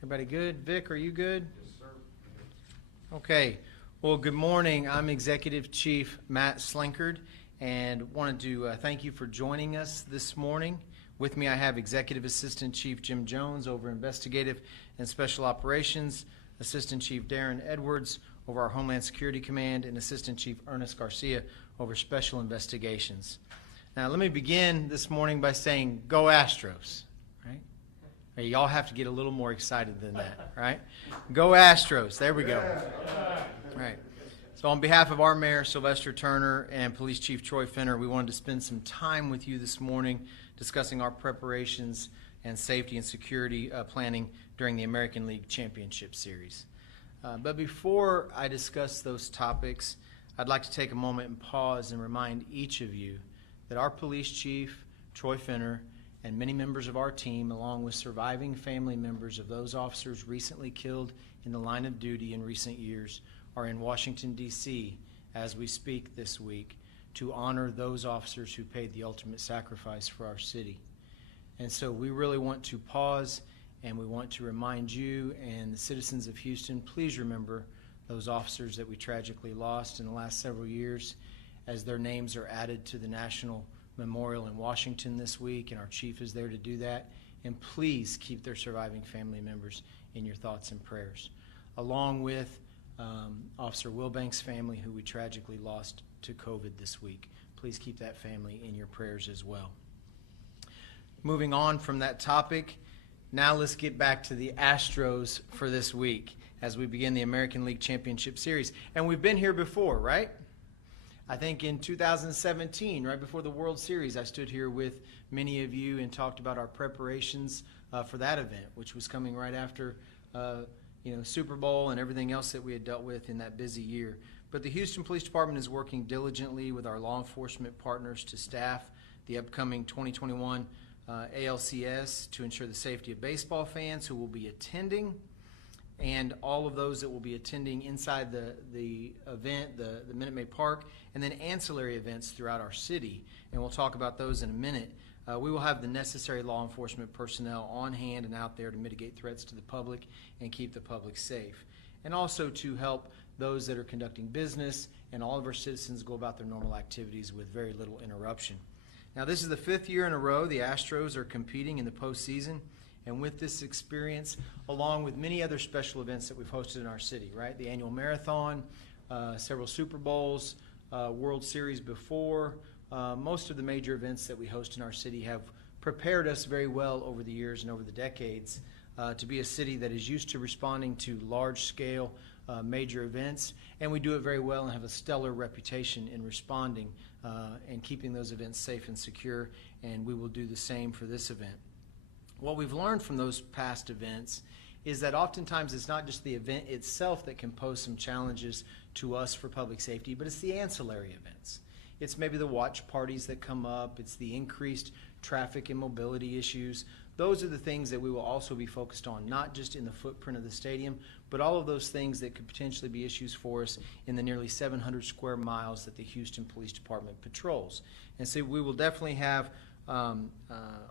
Everybody good? Vic, are you good? Yes, sir. Okay. Well, good morning. I'm Executive Chief Matt Slinkard, and wanted to thank you for joining us this morning. With me, I have Executive Assistant Chief Jim Jones over Investigative and Special Operations, Assistant Chief Darren Edwards over our Homeland Security Command, and Assistant Chief Ernest Garcia over Special Investigations. Now, let me begin this morning by saying, go Astros, right? Y'all have to get a little more excited than that, right? Go Astros. There we go. Right. So on behalf of our Mayor, Sylvester Turner, and Police Chief Troy Fenner, we wanted to spend some time with you this morning discussing our preparations and safety and security planning during the American League Championship Series. But before I discuss those topics, I'd like to take a moment and pause and remind each of you that our Police Chief, Troy Fenner, and many members of our team, along with surviving family members of those officers recently killed in the line of duty in recent years, are in Washington, D.C. as we speak this week to honor those officers who paid the ultimate sacrifice for our city. And so we really want to pause, and we want to remind you and the citizens of Houston, please remember those officers that we tragically lost in the last several years as their names are added to the National Memorial in Washington this week, and our chief is there to do that. And please keep their surviving family members in your thoughts and prayers, along with Officer Wilbank's family, who we tragically lost to COVID this week. Please keep that family in your prayers as well. Moving on from that topic, now let's get back to the Astros for this week as we begin the American League Championship Series. And we've been here before, right? I think in 2017, right before the World Series, I stood here with many of you and talked about our preparations for that event, which was coming right after Super Bowl and everything else that we had dealt with in that busy year. But the Houston Police Department is working diligently with our law enforcement partners to staff the upcoming 2021 ALCS to ensure the safety of baseball fans who will be attending, and all of those that will be attending inside the event, the Minute Maid Park, and then ancillary events throughout our city. And we'll talk about those in a minute. We will have the necessary law enforcement personnel on hand and out there to mitigate threats to the public and keep the public safe. And also to help those that are conducting business and all of our citizens go about their normal activities with very little interruption. Now, this is the 5th year in a row the Astros are competing in the postseason. And with this experience, along with many other special events that we've hosted in our city, right? The annual marathon, several Super Bowls, World Series before, most of the major events that we host in our city have prepared us very well over the years and over the decades to be a city that is used to responding to large-scale major events. And we do it very well and have a stellar reputation in responding and keeping those events safe and secure. And we will do the same for this event. What we've learned from those past events is that oftentimes it's not just the event itself that can pose some challenges to us for public safety, but it's the ancillary events. It's maybe the watch parties that come up. It's the increased traffic and mobility issues. Those are the things that we will also be focused on, not just in the footprint of the stadium, but all of those things that could potentially be issues for us in the nearly 700 square miles that the Houston Police Department patrols. And so we will definitely have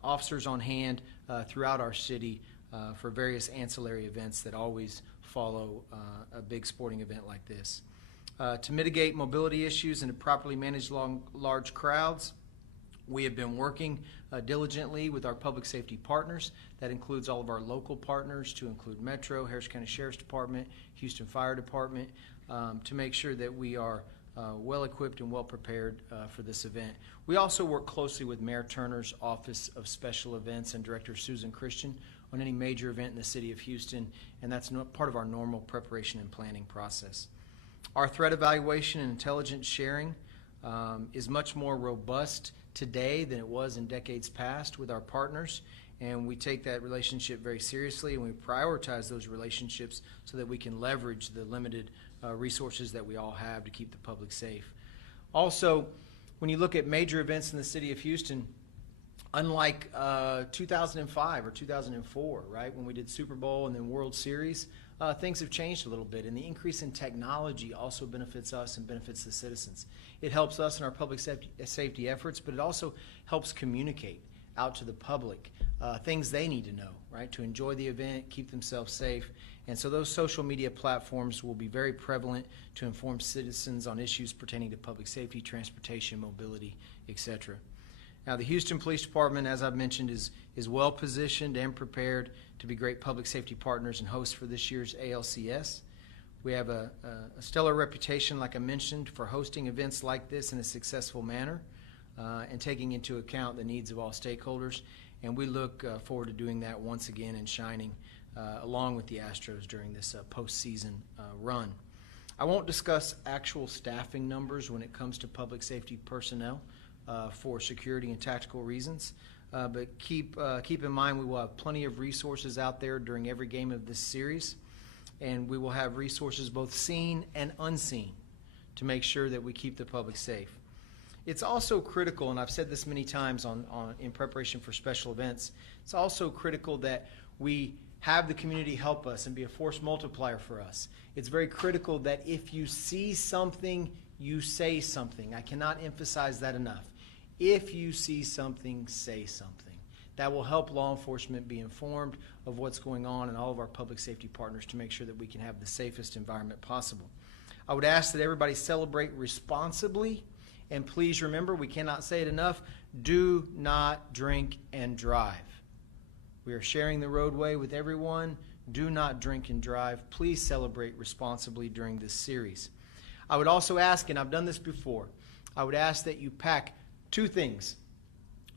officers on hand throughout our city for various ancillary events that always follow a big sporting event like this. To mitigate mobility issues and to properly manage large crowds, we have been working diligently with our public safety partners. That includes all of our local partners, to include Metro, Harris County Sheriff's Department, Houston Fire Department, to make sure that we are well equipped and well prepared for this event. We also work closely with Mayor Turner's Office of Special Events and Director Susan Christian on any major event in the city of Houston, and that's part of our normal preparation and planning process. Our threat evaluation and intelligence sharing is much more robust today than it was in decades past with our partners, and we take that relationship very seriously, and we prioritize those relationships so that we can leverage the limited resources that we all have to keep the public safe. Also, when you look at major events in the city of Houston, unlike 2005 or 2004, right, when we did Super Bowl and then World Series, things have changed a little bit, and the increase in technology also benefits us and benefits the citizens. It helps us in our public safety efforts, but it also helps communicate. out to the public, things they need to know, right, to enjoy the event, keep themselves safe. And so those social media platforms will be very prevalent to inform citizens on issues pertaining to public safety, transportation, mobility, etc. Now, the Houston Police Department, as I've mentioned, is well positioned and prepared to be great public safety partners and hosts for this year's ALCS. We have a stellar reputation, like I mentioned, for hosting events like this in a successful manner and taking into account the needs of all stakeholders. And we look forward to doing that once again and shining along with the Astros during this postseason run. I won't discuss actual staffing numbers when it comes to public safety personnel for security and tactical reasons, but keep in mind we will have plenty of resources out there during every game of this series, and we will have resources both seen and unseen to make sure that we keep the public safe. It's also critical, and I've said this many times in preparation for special events, it's also critical that we have the community help us and be a force multiplier for us. It's very critical that if you see something, you say something. I cannot emphasize that enough. If you see something, say something. That will help law enforcement be informed of what's going on and all of our public safety partners to make sure that we can have the safest environment possible. I would ask that everybody celebrate responsibly, and please remember, we cannot say it enough, do not drink and drive. We are sharing the roadway with everyone. Do not drink and drive. Please celebrate responsibly during this series. I would also ask, and I've done this before, I would ask that you pack two things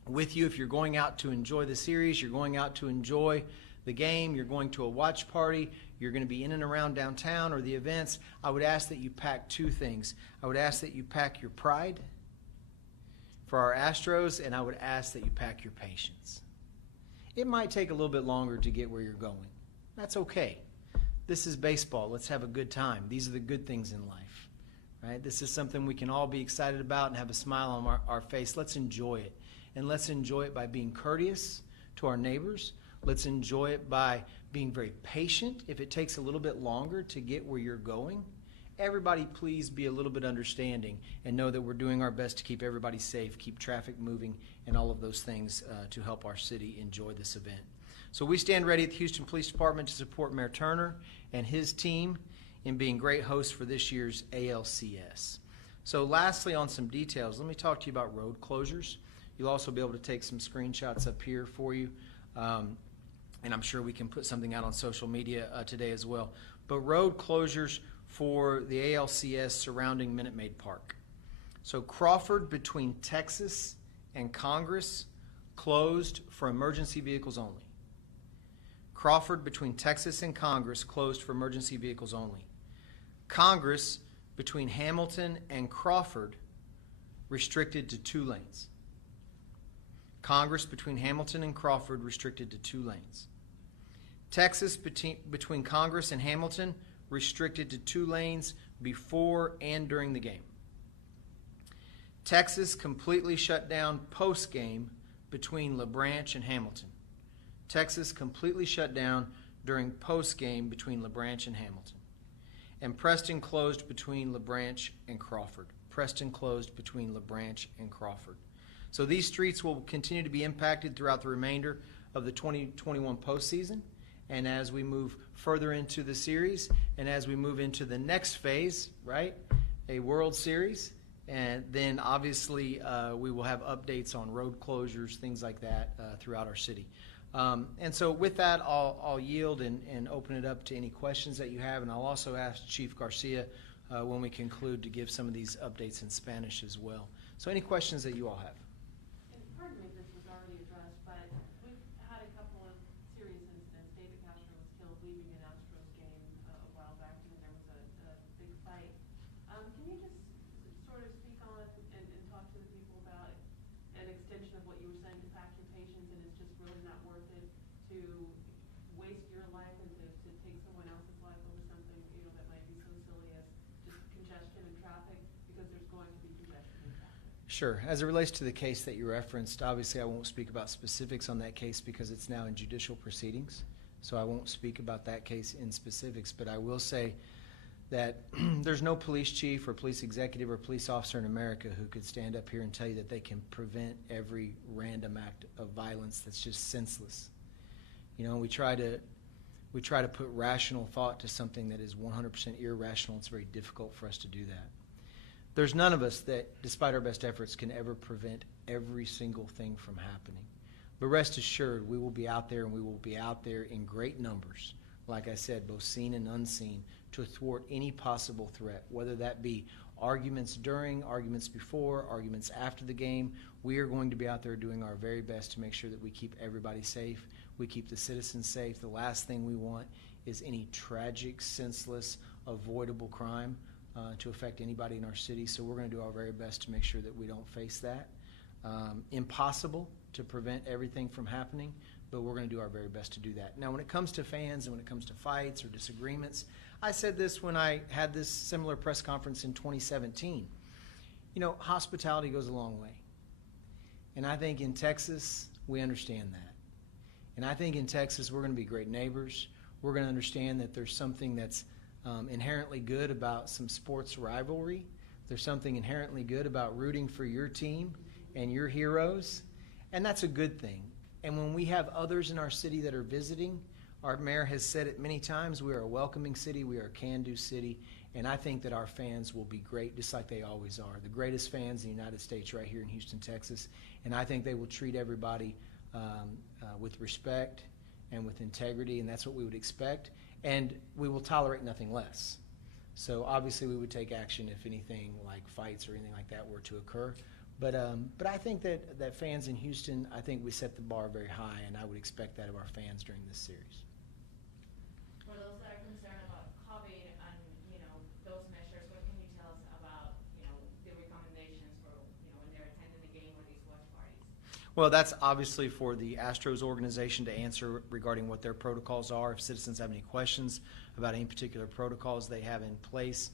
with you if you're going out to enjoy the series, you're going out to enjoy the game, you're going to a watch party, you're going to be in and around downtown or the events. I would ask that you pack two things. I would ask that you pack your pride for our Astros, and I would ask that you pack your patience. It might take a little bit longer to get where you're going. That's okay. This is baseball. Let's have a good time. These are the good things in life, right? This is something we can all be excited about and have a smile on our face. Let's enjoy it. And let's enjoy it by being courteous to our neighbors. Let's enjoy it by being very patient if it takes a little bit longer to get where you're going. Everybody please be a little bit understanding and know that we're doing our best to keep everybody safe, keep traffic moving, and all of those things to help our city enjoy this event. So we stand ready at the Houston Police Department to support Mayor Turner and his team in being great hosts for this year's ALCS. So lastly, on some details, let me talk to you about road closures. You'll also be able to take some screenshots up here for you, and I'm sure we can put something out on social media today as well. But road closures for the ALCS surrounding Minute Maid Park. So Crawford between Texas and Congress closed for emergency vehicles only. Crawford between Texas and Congress closed for emergency vehicles only. Congress between Hamilton and Crawford restricted to 2 lanes. Congress between Hamilton and Crawford restricted to 2 lanes. Texas between Congress and Hamilton restricted to 2 lanes before and during the game. Texas completely shut down post-game between LaBranch and Hamilton. Texas completely shut down during post-game between LaBranch and Hamilton. And Preston closed between LaBranch and Crawford. Preston closed between LaBranch and Crawford. So these streets will continue to be impacted throughout the remainder of the 2021 postseason. And as we move further into the series, and as we move into the next phase, right, a World Series, and then obviously we will have updates on road closures, things like that throughout our city. And so with that, I'll yield and open it up to any questions that you have, and I'll also ask Chief Garcia when we conclude to give some of these updates in Spanish as well. So any questions that you all have? And pardon me if this was already addressed, but we've had a couple of serious incidents. David Castro was killed leaving an Astros game a while back, and there was a big fight. Can you just sort of speak on and talk to the people about an extension of what you were saying, to pack your patience, and it's just really not worth it to waste your life and to take someone else's life over something, you know, that might be so silly as just congestion and traffic, because there's going to be congestion and traffic. Sure. As it relates to the case that you referenced, obviously I won't speak about specifics on that case because it's now in judicial proceedings. So I won't speak about that case in specifics, but I will say that there's no police chief or police executive or police officer in America who could stand up here and tell you that they can prevent every random act of violence that's just senseless. You know, we try to put rational thought to something that is 100% irrational. It's very difficult for us to do that. There's none of us that, despite our best efforts, can ever prevent every single thing from happening. But rest assured, we will be out there, and we will be out there in great numbers, like I said, both seen and unseen, to thwart any possible threat, whether that be arguments during, arguments before, arguments after the game. We are going to be out there doing our very best to make sure that we keep everybody safe, we keep the citizens safe. The last thing we want is any tragic, senseless, avoidable crime to affect anybody in our city. So we're going to do our very best to make sure that we don't face that. Impossible to prevent everything from happening, but we're going to do our very best to do that. Now, when it comes to fans and when it comes to fights or disagreements, I said this when I had this similar press conference in 2017. You know, hospitality goes a long way. And I think in Texas, we understand that. And I think in Texas, we're going to be great neighbors. We're going to understand that there's something that's inherently good about some sports rivalry. There's something inherently good about rooting for your team and your heroes. And that's a good thing. And when we have others in our city that are visiting, our mayor has said it many times, we are a welcoming city, we are a can-do city, and I think that our fans will be great, just like they always are. The greatest fans in the United States right here in Houston, Texas, and I think they will treat everybody with respect and with integrity, and that's what we would expect, and we will tolerate nothing less. So obviously we would take action if anything like fights or anything like that were to occur. But I think that fans in Houston, I think we set the bar very high, and I would expect that of our fans during this series. For those that are concerned about COVID and, those measures, what can you tell us about, the recommendations for, when they're attending the game or these watch parties? Well, that's obviously for the Astros organization to answer regarding what their protocols are. If citizens have any questions about any particular protocols they have in place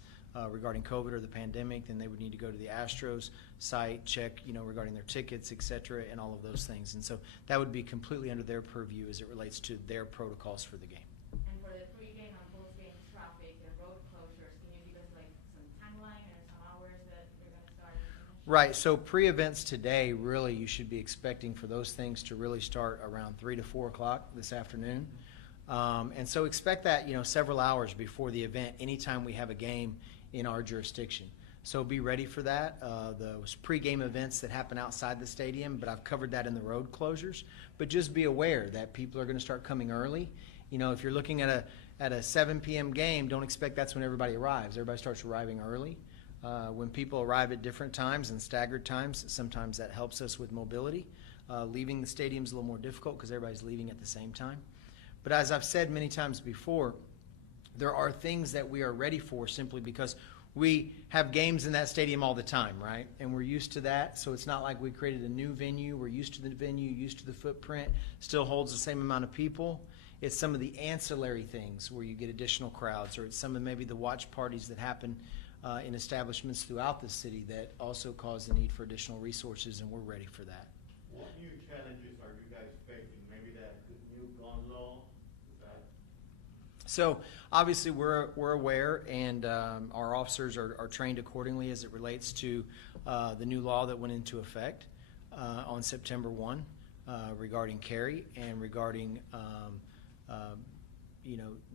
regarding COVID or the pandemic, then they would need to go to the Astros site, check, regarding their tickets, et cetera, and all of those things. And so that would be completely under their purview as it relates to their protocols for the game. And for the pre-game and post-game traffic and road closures, can you give us some timeline or some hours that you're going to start and finish? Right. So pre-events today, really, you should be expecting for those things to really start around 3 to 4 o'clock this afternoon. And so expect that, several hours before the event, anytime we have a game in our jurisdiction. So be ready for that. Those pre-game events that happen outside the stadium, but I've covered that in the road closures. But just be aware that people are going to start coming early. If you're looking at a 7 p.m. game, don't expect that's when everybody arrives. Everybody starts arriving early. When people arrive at different times and staggered times, sometimes that helps us with mobility. Leaving the stadium is a little more difficult because everybody's leaving at the same time. But as I've said many times before, there are things that we are ready for simply because we have games in that stadium all the time, right? And we're used to that, so it's not like we created a new venue. We're used to the venue, used to the footprint, still holds the same amount of people. It's some of the ancillary things where you get additional crowds, or it's some of maybe the watch parties that happen in establishments throughout the city that also cause the need for additional resources, and we're ready for that. What new challenges are you guys facing? Maybe that new gun law? So obviously we're aware, and our officers are trained accordingly as it relates to the new law that went into effect on September 1 regarding carry and regarding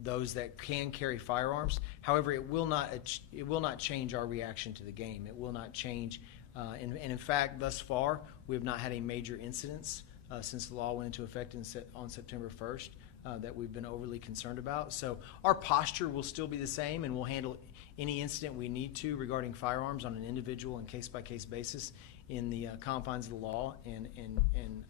those that can carry firearms. However, it will not change our reaction to the game. It will not change, and in fact, thus far we have not had any major incidents since the law went into effect on September 1st. That we've been overly concerned about. So our posture will still be the same, and we'll handle any incident we need to regarding firearms on an individual and case-by-case basis in the confines of the law and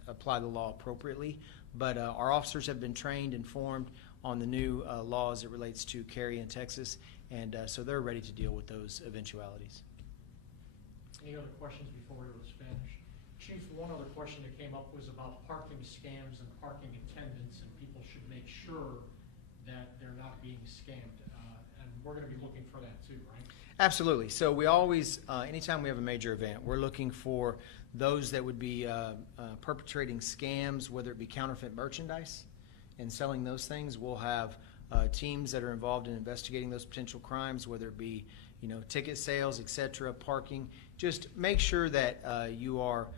apply the law appropriately. But our officers have been trained, informed on the new law as it relates to carry in Texas, and so they're ready to deal with those eventualities. Any other questions before we go to Spanish? Chief, one other question that came up was about parking scams and parking attendants, and people should make sure that they're not being scammed. And we're going to be looking for that too, right? Absolutely. So we always, anytime we have a major event, we're looking for those that would be perpetrating scams, whether it be counterfeit merchandise and selling those things. We'll have teams that are involved in investigating those potential crimes, whether it be, ticket sales, etc., parking. Just make sure that you are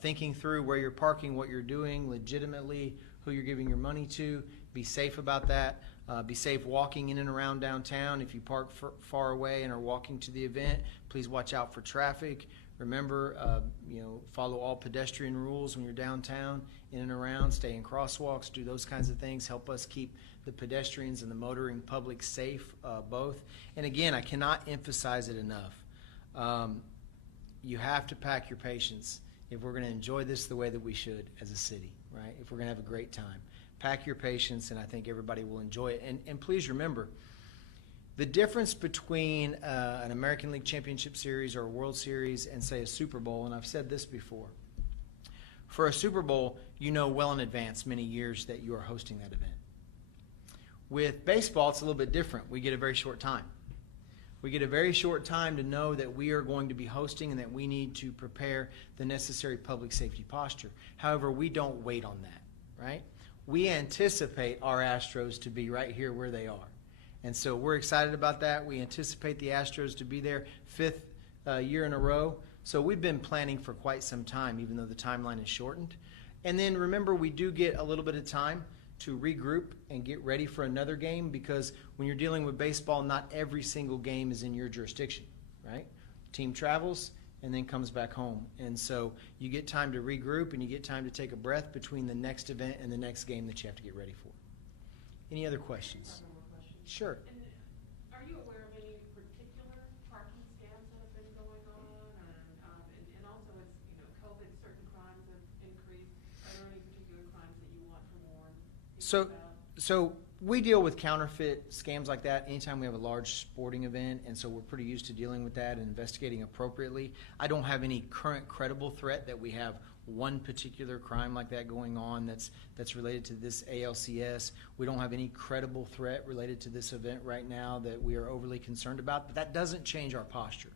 thinking through where you're parking, what you're doing legitimately, who you're giving your money to. Be safe about that. Be safe walking in and around downtown. If you park far away and are walking to the event, please watch out for traffic. Remember, follow all pedestrian rules when you're downtown, in and around. Stay in crosswalks, do those kinds of things. Help us keep the pedestrians and the motoring public safe, both. And again, I cannot emphasize it enough. You have to pack your patience if we're going to enjoy this the way that we should as a city, right? If we're going to have a great time. Pack your patience, and I think everybody will enjoy it. And please remember, the difference between an American League Championship Series or a World Series and, say, a Super Bowl, and I've said this before, for a Super Bowl, you know well in advance, many years, that you are hosting that event. With baseball, it's a little bit different. We get a very short time. We get a very short time to know that we are going to be hosting and that we need to prepare the necessary public safety posture. However, we don't wait on that, right? We anticipate our Astros to be right here where they are. And so we're excited about that. We anticipate the Astros to be there 5th year in a row. So we've been planning for quite some time, even though the timeline is shortened. And then remember, we do get a little bit of time to regroup and get ready for another game, because when you're dealing with baseball, not every single game is in your jurisdiction, right? Team travels and then comes back home. And so you get time to regroup and you get time to take a breath between the next event and the next game that you have to get ready for. Any other questions? Sure. And are you aware of any particular parking scams that have been going on? And also, it's, COVID, certain crimes have increased. Are there any particular crimes that you want to warn people about? So we deal with counterfeit scams like that anytime we have a large sporting event, and so we're pretty used to dealing with that and investigating appropriately. I don't have any current credible threat that we have one particular crime like that going on that's related to this ALCS. We don't have any credible threat related to this event right now that we are overly concerned about, but that doesn't change our posture,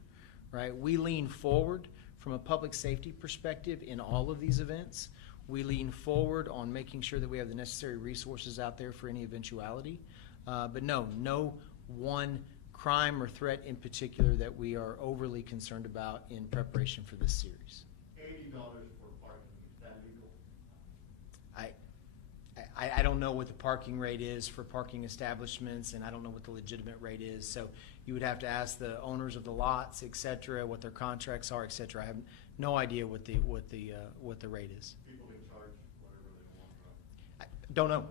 right? We lean forward from a public safety perspective in all of these events. We lean forward on making sure that we have the necessary resources out there for any eventuality. But no one crime or threat in particular that we are overly concerned about in preparation for this series. $80 for parking, is that legal? I don't know what the parking rate is for parking establishments, and I don't know what the legitimate rate is. So you would have to ask the owners of the lots, et cetera, what their contracts are, et cetera. I have no idea what the rate is. People can charge whatever they want from. I don't know.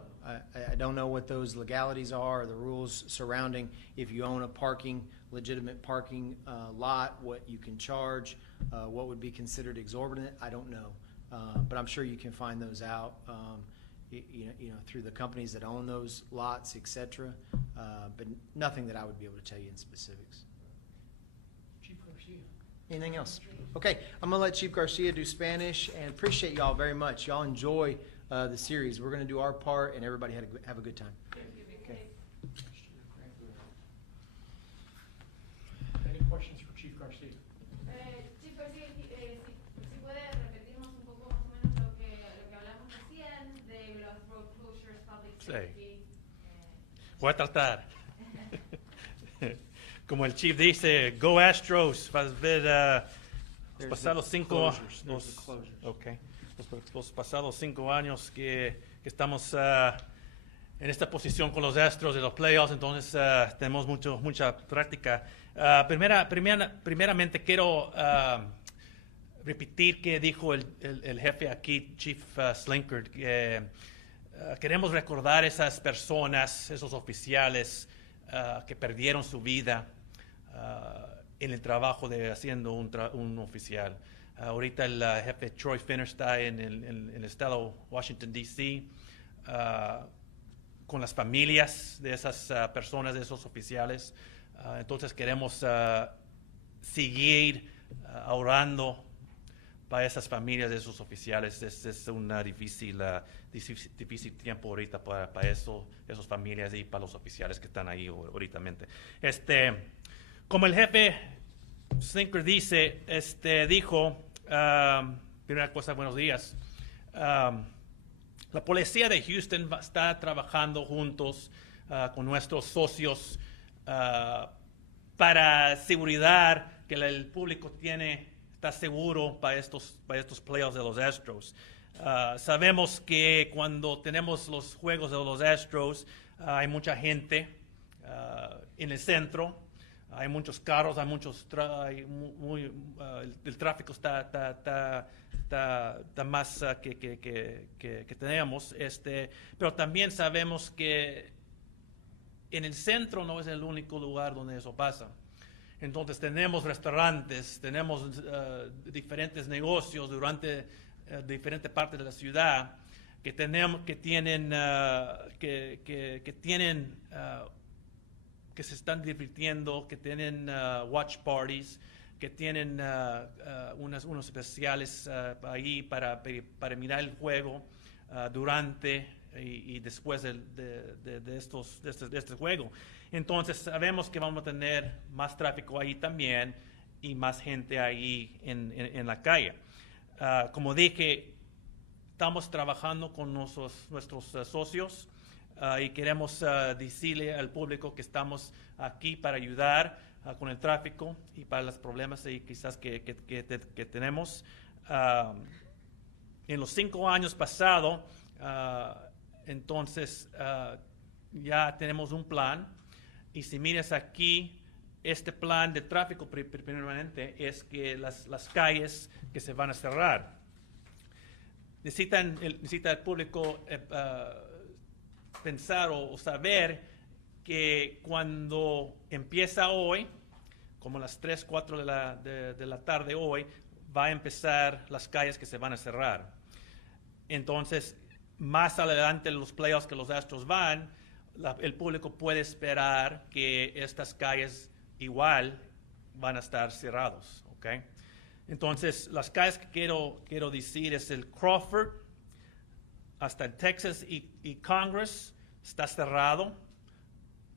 I don't know what those legalities are, or the rules surrounding if you own a legitimate parking lot, what you can charge, what would be considered exorbitant. I don't know, but I'm sure you can find those out, through the companies that own those lots, etc. But nothing that I would be able to tell you in specifics. Chief Garcia. Anything else? Okay, I'm gonna let Chief Garcia do Spanish, and appreciate y'all very much. Y'all enjoy the series. We're gonna do our part, and everybody have a good time. Okay. Any questions for Chief Garcia? Chief Garcia, si puede repetirnos un poco más o menos lo que hablamos recién de los road closures, public safety. Voy a tratar. Como el chief dice, go Astros. Vas a ver los pasados 5 años. Los pasados 5 años que estamos en esta posición con los Astros de los playoffs, entonces tenemos mucha práctica. Primeramente quiero repetir que dijo el jefe aquí, Chief Slinkard, que queremos recordar esas personas, esos oficiales que perdieron su vida en el trabajo de haciendo un oficial. Ahorita el jefe Troy Finner está en el estado Washington, D.C., con las familias de esas personas, de esos oficiales. Entonces queremos seguir orando para esas familias de esos oficiales. Es un difícil tiempo ahorita para esas familias y para los oficiales que están ahí ahorita. Como el jefe Slinker dijo, primera cosa, buenos días. La policía de Houston está trabajando juntos con nuestros socios para asegurar que el público está seguro para estos playoffs de los Astros. Sabemos que cuando tenemos los juegos de los Astros hay mucha gente en el centro, hay muchos carros, el tráfico está más que tenemos, pero también sabemos que en el centro no es el único lugar donde eso pasa. Entonces tenemos restaurantes, tenemos diferentes negocios durante diferentes partes de la ciudad que se están divirtiendo, que tienen watch parties, que tienen unos especiales ahí para mirar el juego durante y después de este juego. Entonces sabemos que vamos a tener más tráfico ahí también y más gente ahí en la calle. Como dije, estamos trabajando con nuestros socios y queremos decirle al público que estamos aquí para ayudar con el tráfico y para los problemas quizás que tenemos. En los 5 años pasados, entonces ya tenemos un plan, y si miras aquí, este plan de tráfico permanente es que las calles que se van a cerrar. Necesita el público pensar o saber que cuando empieza hoy, como las 3, 4 de la tarde hoy, va a empezar las calles que se van a cerrar. Entonces, más adelante en los playoffs que los Astros van, el público puede esperar que estas calles igual van a estar cerrados, ¿ok? Entonces, las calles que quiero decir es el Crawford hasta el Texas y Congress está cerrado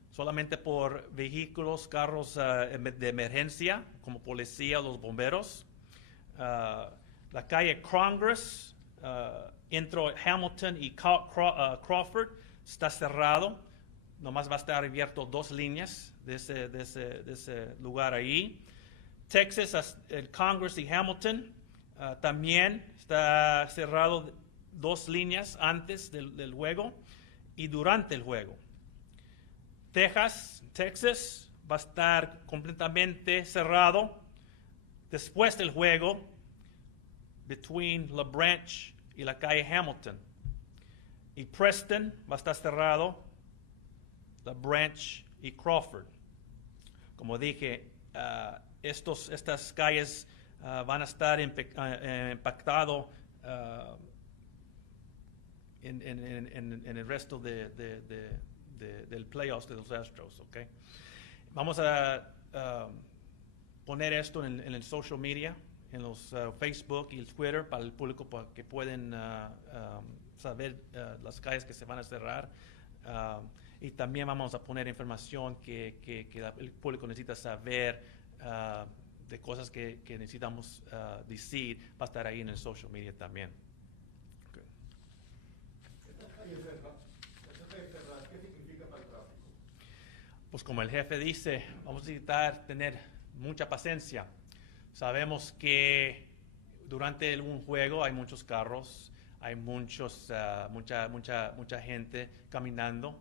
solamente por vehículos, carros de emergencia como policía o los bomberos. La calle Congress entre Hamilton y Crawford está cerrado. Nomás va a estar abierto 2 líneas de ese lugar ahí. Texas, el Congress y Hamilton también está cerrado 2 líneas antes del juego y durante el juego. Texas va a estar completamente cerrado después del juego between La Branch y la calle Hamilton. Y Preston va a estar cerrado La Branch y Crawford. Como dije, estas calles van a estar impactadas en el resto del playoffs de los Astros. ¿Okay? Vamos a poner esto en el social media, en los Facebook y el Twitter para el público para que puedan saber las calles que se van a cerrar. Y también vamos a poner información que el público necesita saber de cosas que necesitamos decir. Va a estar ahí en el social media también. Okay. Estas calles cerradas, ¿qué significa para el tráfico? Pues como el jefe dice, vamos a necesitar tener mucha paciencia. Sabemos que durante un juego hay muchos carros, hay mucha gente caminando.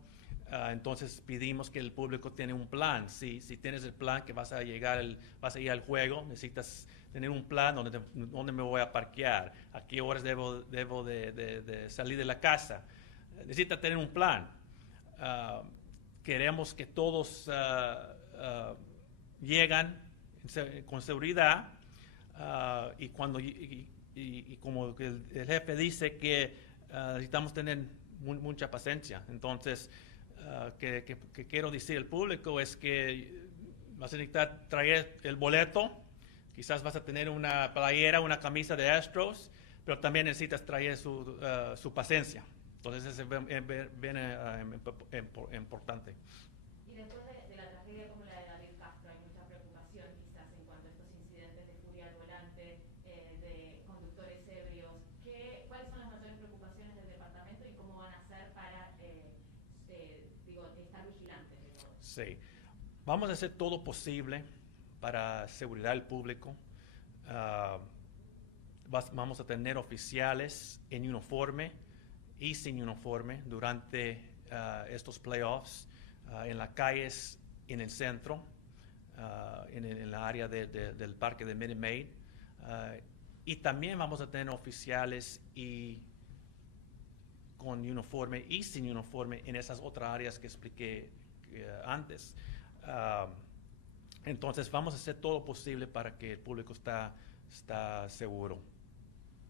Entonces pedimos que el público tenga un plan. Si tienes el plan que vas a ir al juego, necesitas tener un plan donde me voy a parquear, a qué horas debo de salir de la casa. Necesitas tener un plan. Queremos que todos llegan con seguridad y como el jefe dice que necesitamos tener mucha paciencia. Entonces, que quiero decir al público es que vas a necesitar traer el boleto, quizás vas a tener una playera, una camisa de Astros, pero también necesitas traer su paciencia. Entonces, eso es bien importante. Y después de la tragedia como la de David Castro, hay mucha preocupación quizás en cuanto a estos incidentes de furia al volante, de conductores ebrios. ¿Cuáles son las mayores preocupaciones del departamento y cómo van a hacer para estar Sí. Vamos a hacer todo posible para seguridad del público. Ah, vamos a tener oficiales en uniforme y sin uniforme durante estos playoffs en las calles, en el centro, en la área del parque de Minute Maid. Y también vamos a tener oficiales con uniforme y sin uniforme en esas otras áreas que expliqué antes. Entonces vamos a hacer todo posible para que el público está seguro.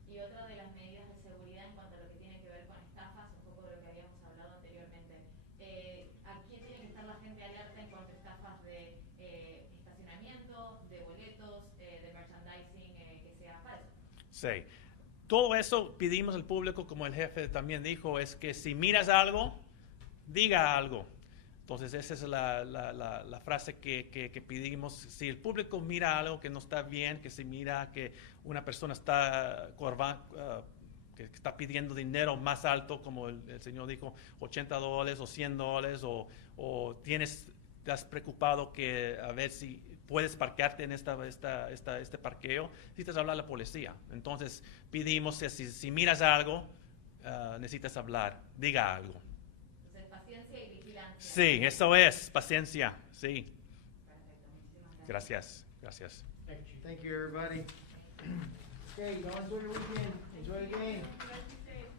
Y otra de las medidas de seguridad en cuanto a lo que tiene que ver con estafas, un poco de lo que habíamos hablado anteriormente. Aquí tiene que estar la gente alerta en cuanto a estafas de estacionamiento, de boletos, de merchandising que sea falso. Sí. Todo eso pedimos al público, como el jefe también dijo, es que si miras algo, diga algo. Entonces esa es la frase que pedimos. Si el público mira algo que no está bien, que se mira que una persona está que está pidiendo dinero más alto, como el señor dijo, $80 o $100, o estás preocupado que a ver si puedes parquearte en este parqueo, necesitas hablar a la policía. Entonces pedimos que si miras algo, necesitas hablar, diga algo. Entonces, paciencia y vigilancia. Sí, eso es, paciencia, sí. Perfecto, muchísimas gracias. Gracias. Thank you, Chief. Thank you, everybody. Okay, y'all enjoy your weekend. Enjoy the game. You guys be safe.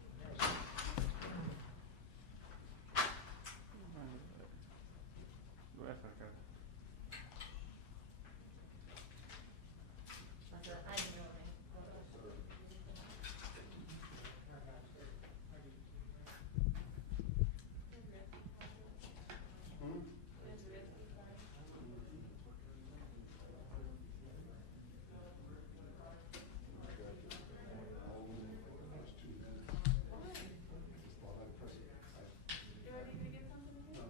Do I need to get something again?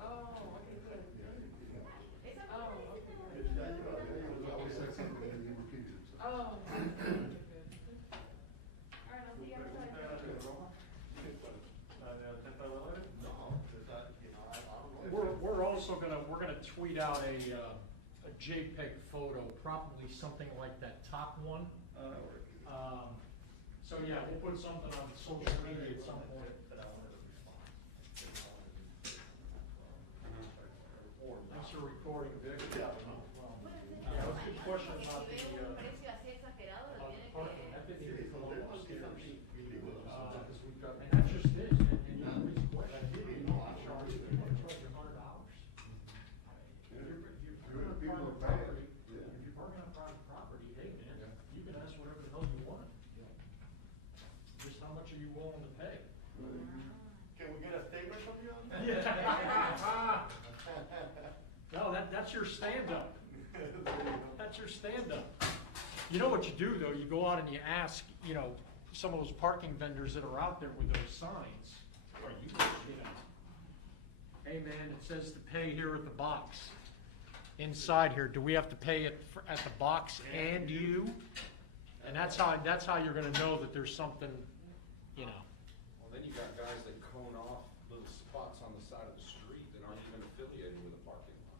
Oh, okay, good. Oh, okay, good. Oh, good, good. All right, I'll see you outside. We're also we're gonna tweet out a JPEG photo, probably something like that top one. So yeah, we'll put something on social media at some point. Thanks for recording, Vic. Yeah, it was a good question about Si the, ve un precio así exagerado, lo tiene parking. That que... didn't even come up upstairs. Because we've got, and that's just this, and you raise the question. Charge you $100. If you're parking on private property, if you're parking on private property, hey man, you can ask whatever the hell you want. Just how much are you willing to pay? Can we get a statement from you on that? No, that's your stand-up. That's your stand-up. You know what you do, though? You go out and you ask, some of those parking vendors that are out there with those signs, or hey man, it says to pay here at the box. Inside here, do we have to pay it at the box and you? And that's how you're gonna know that there's something, Well, then you got guys that cone off little spots on the side of the street that aren't even affiliated with a parking lot.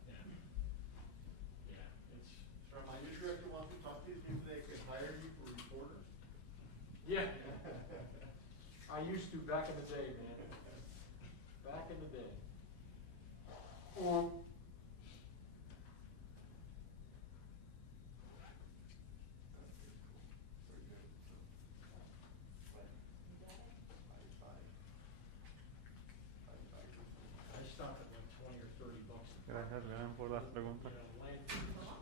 Yeah, it's. So my new director wants to talk to these people, they can hire you for reporters? Yeah. I used to back in the day, man. Back in the day. I stopped at like $20 or $30. Gracias, León, por las preguntas. Landfill